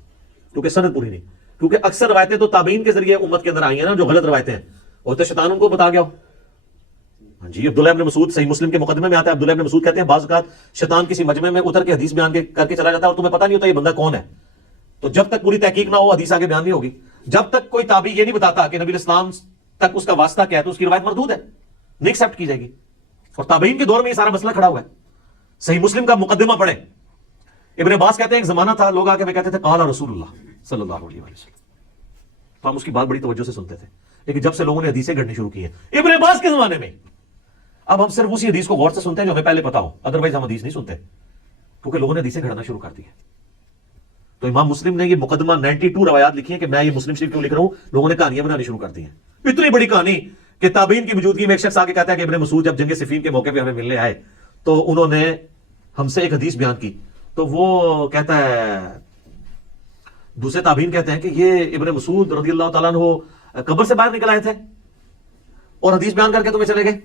کیونکہ سند پوری نہیں. کیونکہ اکثر روایتیں تو تابعین کے ذریعے امت کے اندر آئی ہیں نا جو غلط روایتیں ہیں, اور تو شیطان ان کو بتا گیا ہو. ہاں جی, عبداللہ ابن مسعود صحیح مسلم کے مقدمے میں آتا ہے, عبداللہ ابن مسعود کہتے ہیں بعض اوقات شیطان کسی مجمع میں اتر کے حدیث بیان کر کے چلا جاتا ہے اور تمہیں پتہ نہیں ہوتا یہ بندہ کون ہے. تو جب تک پوری تحقیق نہ ہو حدیث آگے بیان نہیں ہوگی. جب تک کوئی تابعی یہ نہیں بتاتا کہ نبی الاسلام تک اس کا واسطہ کیا ہے تو اس کی روایت مردود ہے, نہیں ایکسپٹ کی جائے گی. اور تابعین کے دور میں یہ سارا مسئلہ کھڑا ہوا ہے. صحیح مسلم کا مقدمہ پڑھیں. ابن عباس کہتے ہیں ایک زمانہ تھا لوگ آ کے میں کہتے تھے قال رسول اللہ صلی اللہ علیہ وسلم, تو ہم اس کی بات بڑی توجہ سے سنتے تھے. لیکن جب سے لوگوں نے حدیثیں گھڑنی شروع کی ہیں ابن عباس کے زمانے میں, اب ہم صرف اسی حدیث کو غور سے سنتے ہیں جو ہمیں پہلے پتا ہو, ادروائز ہم حدیث نہیں سنتے کیونکہ لوگوں نے حدیثیں گھڑنا شروع کر دی ہیں. تو امام مسلم نے یہ مقدمہ 92 روایات لکھی ہیں کہ میں یہ مسلم شریف کیوں لکھ رہا ہوں, لوگوں نے کہانیاں بنانی شروع کر دی ہیں. اتنی بڑی کہانی کہ تابعین کی موجودگی میں ایک شخص آ کے کہتا ہے کہ ابن مسعود جب جنگ صفین کے موقع پہ ہمیں ملنے آئے تو انہوں نے ہم سے ایک حدیث بیان کی. تو وہ کہتا ہے, دوسرے تابعین کہتے ہیں کہ یہ ابن مسعود رضی اللہ تعالیٰ عنہ قبر سے باہر نکل آئے تھے اور حدیث بیان کر کے تمہیں چلے گئے.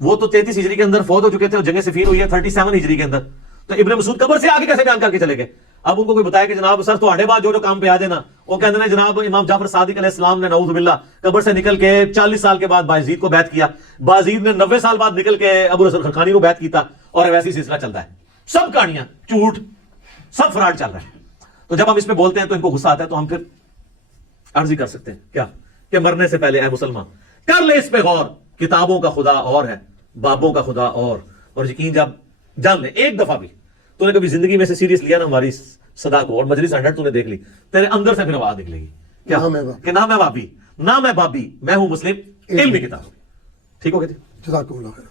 وہ تو 33 ہجری کے اندر فوت ہو چکے تھے اور جنگ صفین ہوئی ہے 37 ہجری کے اندر. تو ابن مسعود قبر سے آگے کیسے بیان کر کے چلے گئے؟ اب ان کو کوئی بتایا کہ جناب سر تو آڑے بعد جو کام پہ آ جانا, وہ کہتے ہیں جناب امام جعفر صادق علیہ السلام نے نعوذ باللہ قبر سے نکل کے 40 سال کے بعد باجید کو بیعت کیا, باجید نے 90 سال بعد نکل کے ابو رسول خرقانی کو بیعت کیتا, اور ویسی سلسلہ چلتا ہے. سب کہانیاں جھوٹ, سب فراڈ چل رہا ہے. تو جب ہم اس پہ بولتے ہیں تو ان کو غصہ آتا ہے, تو ہم پھر عرض ہی کر سکتے ہیں کیا کہ مرنے سے پہلے اے مسلمان کر لے اس پہ غور, کتابوں کا خدا اور ہے بابوں کا خدا اور یقین جب جان لے ایک دفعہ بھی تو نے کبھی زندگی میں سے سیریس لیا نا ہماری صدا کو اور مجلس 100 تو نے دیکھ لی, تیرے اندر سے پھر آواز نکلے گی کیا کہ نہ میں بابی نہ میں بابی, میں ہوں مسلم علمی کتاب. ٹھیک ہو گیا جی, جزاکم اللہ خیر.